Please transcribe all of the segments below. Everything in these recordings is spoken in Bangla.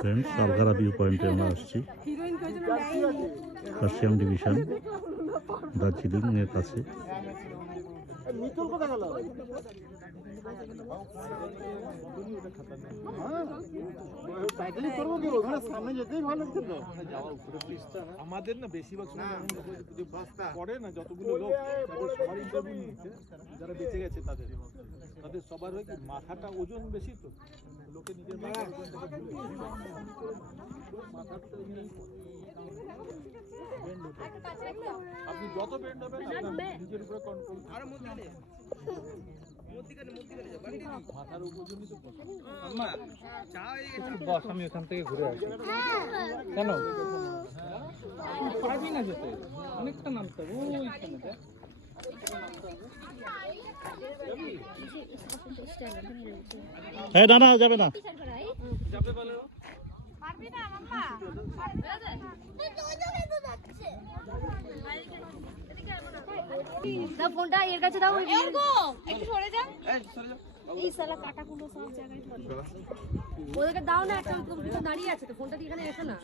ফ্রেন্ডস, সালগারা ভিউ পয়েন্টে আমরা আসছি। কার্শিয়াং ডিভিশন, দার্জিলিং এর কাছে। আমাদের না বেশিরভাগ পড়ে না, যতগুলো লোক সবার ইন্টারভিউ নিচ্ছে, যারা বেঁচে গেছে তাদের সবার হয় কি মাথাটা ওজন বেশি, তো লোকে নিজের আপনি যত বেন্ড হবেন আপনার নিজের উপরে কন্ট্রোল। মাথার ওজনই তো বস। আমি এখান থেকে ঘুরে আসি। কেন পারবি না যেতে? অনেকটা নামতে হবে ওইখানে। হ্যাঁ, না যাবে না। যাবে বলো। পারবি না মাম্মা? দাও ফোনটা এর কাছে দাও। একটু সরে যাও। এই শালা কাটাগুলো সব জায়গায় ওদেরকে দাও না, একটা তো দাঁড়িয়ে আছে তো, ফোনটা দিয়ে এখানে এসো না।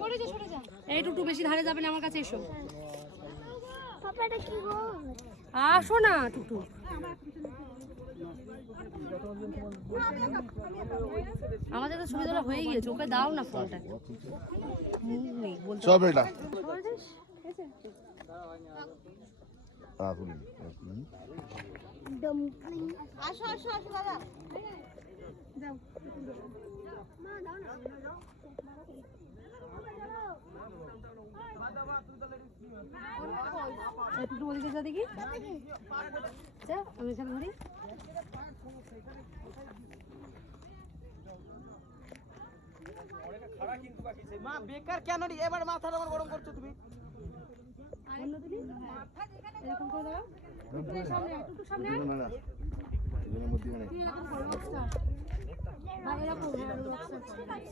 সরে যা, সরে যা। এই টুকটু বেশি ধারে যাবে না, আমার কাছে এসো। পাপা এটা কি গো? আসো না টুকটু। আমাদের তো সুবিধা হয়ে গিয়েছে, ওকে দাও না ফোনটা। সব এটা আসো আসো আসো দাদা। টুকটু ওদিকে যা দেখি, আমি এখানে ধরি। মা বেকার কেন রে? এবার মাথাটা আমার গরম করছো তুমি। এরকম করে দাও। সামনে টুকটু সামনে আয়। তুই এরকম কর, রকস্টার। বা এরকম রকস্টার।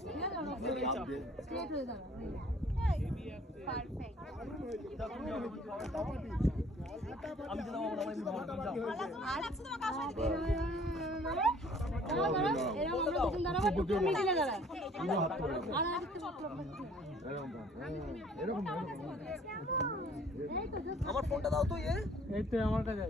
ঠিক আছে, স্ট্রেট হয়ে দাঁড়া। পারফেক্ট। আমি তো আমার ভালো আর লাগছে তোমার কাছে? এরকম আমরা দুজন দাঁড়াবো, টুকটু মিডিলে দাঁড়া। আর আমার ফোনটা দাও তুই। এই তো আমার কাছে।